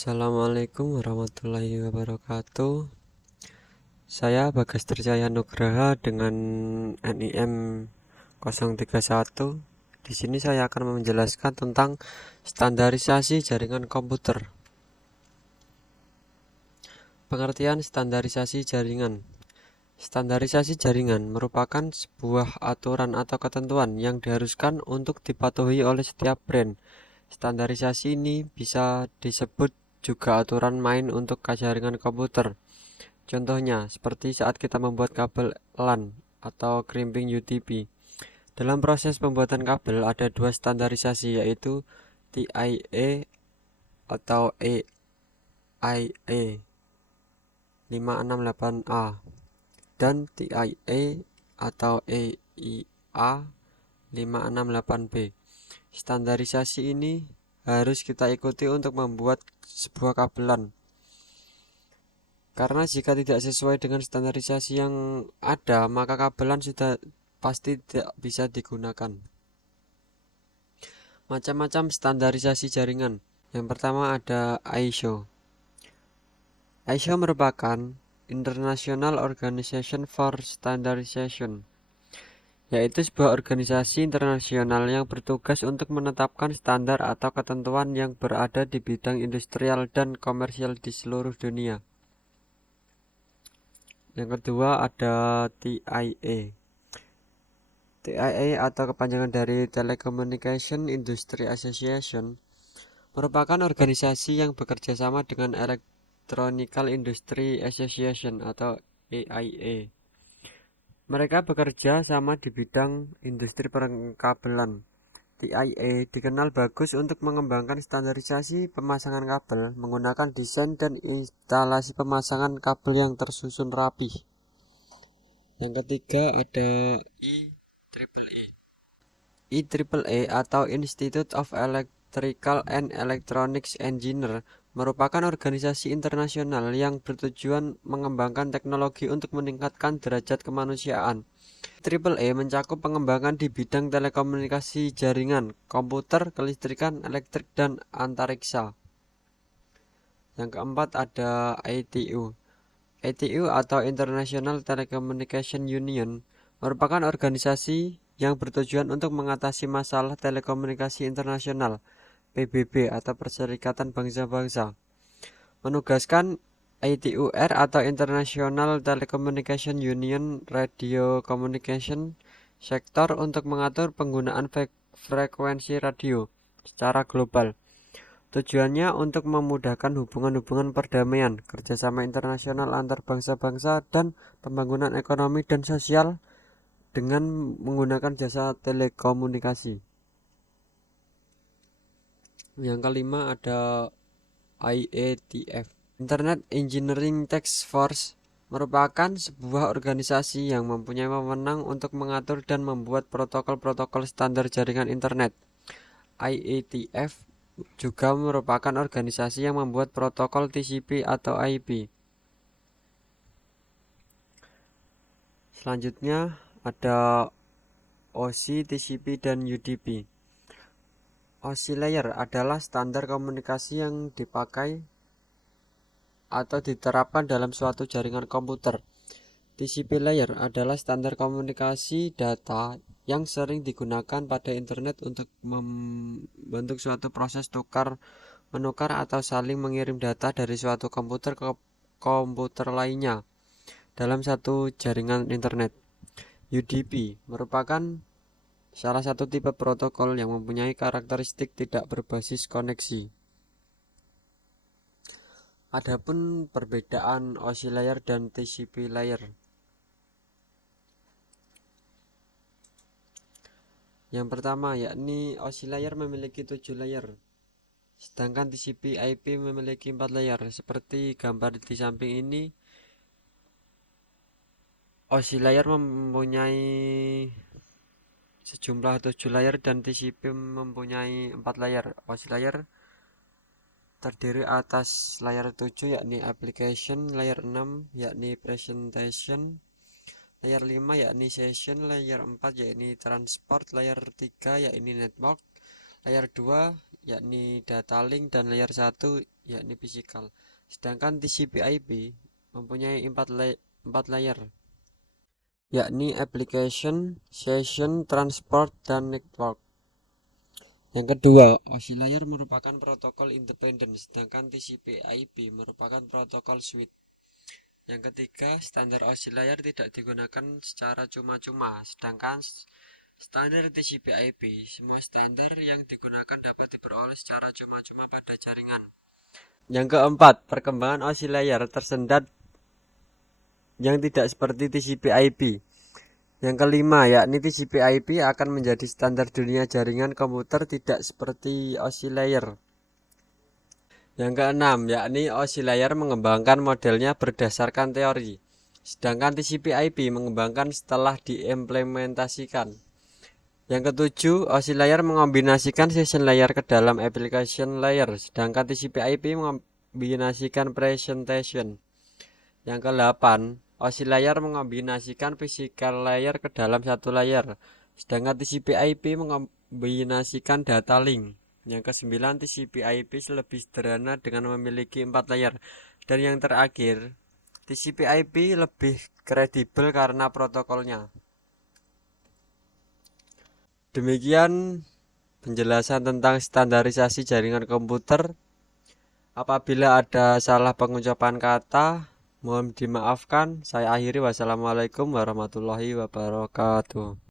Assalamualaikum warahmatullahi wabarakatuh. Saya Bagas Trijaya Nugraha dengan NIM 031. Di sini saya akan menjelaskan tentang standarisasi jaringan komputer. Pengertian standarisasi jaringan. Standarisasi jaringan merupakan sebuah aturan atau ketentuan yang diharuskan untuk dipatuhi oleh setiap brand. Standarisasi ini bisa disebut juga aturan main untuk jaringan komputer. Contohnya, seperti saat kita membuat kabel LAN atau crimping UDP. Dalam proses pembuatan kabel ada dua standarisasi, yaitu TIA atau AIA 568A dan TIA atau AIA 568B. Standarisasi ini harus kita ikuti untuk membuat sebuah kabel LAN. Karena jika tidak sesuai dengan standarisasi yang ada, maka kabelan sudah pasti tidak bisa digunakan. Macam-macam standarisasi jaringan. Yang pertama ada ISO. ISO merupakan International Organization for Standardization, yaitu sebuah organisasi internasional yang bertugas untuk menetapkan standar atau ketentuan yang berada di bidang industrial dan komersial di seluruh dunia. Yang kedua ada TIA. TIA atau kepanjangan dari Telecommunication Industry Association merupakan organisasi yang bekerja sama dengan Electronical Industry Association atau EIA. Mereka bekerja sama di bidang industri perkabelan. TIA dikenal bagus untuk mengembangkan standarisasi pemasangan kabel menggunakan desain dan instalasi pemasangan kabel yang tersusun rapih. Yang ketiga ada IEEE. IEEE atau Institute of Electrical and Electronics Engineer merupakan organisasi internasional yang bertujuan mengembangkan teknologi untuk meningkatkan derajat kemanusiaan. IEEE mencakup pengembangan di bidang telekomunikasi jaringan, komputer, kelistrikan, elektrik, dan antariksa. Yang keempat ada ITU. ITU atau International Telecommunication Union merupakan organisasi yang bertujuan untuk mengatasi masalah telekomunikasi internasional (PBB) atau Perserikatan Bangsa-Bangsa. Menugaskan ITUR atau International Telecommunication Union Radio Communication Sector untuk mengatur penggunaan frekuensi radio secara global. Tujuannya untuk memudahkan hubungan-hubungan perdamaian, kerjasama internasional antar bangsa-bangsa, dan pembangunan ekonomi dan sosial dengan menggunakan jasa telekomunikasi. Yang kelima ada IETF. Internet Engineering Task Force merupakan sebuah organisasi yang mempunyai wewenang untuk mengatur dan membuat protokol-protokol standar jaringan internet. IETF juga merupakan organisasi yang membuat protokol TCP atau IP. Selanjutnya ada OSI, TCP, dan UDP. OSI layer adalah standar komunikasi yang dipakai atau diterapkan dalam suatu jaringan komputer. TCP layer adalah standar komunikasi data yang sering digunakan pada internet untuk membentuk suatu proses menukar atau saling mengirim data dari suatu komputer ke komputer lainnya dalam satu jaringan internet. UDP merupakan salah satu tipe protokol yang mempunyai karakteristik tidak berbasis koneksi. Adapun perbedaan OSI layer dan TCP layer. Yang pertama yakni OSI layer memiliki 7 layer, sedangkan TCP IP memiliki 4 layer. Seperti gambar di samping ini, OSI layer mempunyai sejumlah 7 layer dan TCP mempunyai 4 layer. OSI layer terdiri atas layer 7 yakni application, layer 6 yakni presentation, layer 5 yakni session, layer 4 yakni transport, layer 3 yakni network, layer 2 yakni data link, dan layer 1 yakni fisikal. Sedangkan TCP/IP mempunyai 4 layer, yakni application, session, transport, dan network. Yang kedua, OSI layer merupakan protokol independen, sedangkan TCP/IP merupakan protokol switch. Yang ketiga, standar OSI layer tidak digunakan secara cuma-cuma, sedangkan standar TCP/IP, semua standar yang digunakan dapat diperoleh secara cuma-cuma pada jaringan. Yang keempat, perkembangan OSI layer tersendat yang tidak seperti TCP/IP. Yang kelima, yakni TCP/IP akan menjadi standar dunia jaringan komputer tidak seperti OSI layer. Yang keenam, yakni OSI layer mengembangkan modelnya berdasarkan teori, sedangkan TCP/IP mengembangkan setelah diimplementasikan. Yang ketujuh, OSI layer mengombinasikan session layer ke dalam application layer, sedangkan TCP/IP mengombinasikan presentation. Yang ke-8, OSI layer mengombinasikan physical layer ke dalam satu layer, sedangkan TCP/IP mengombinasikan data link. Yang ke-9, TCP/IP lebih sederhana dengan memiliki 4 layer. Dan yang terakhir, TCP/IP lebih kredibel karena protokolnya. Demikian penjelasan tentang standarisasi jaringan komputer. Apabila ada salah pengucapan kata, mohon dimaafkan. Saya akhiri. Wassalamualaikum warahmatullahi wabarakatuh.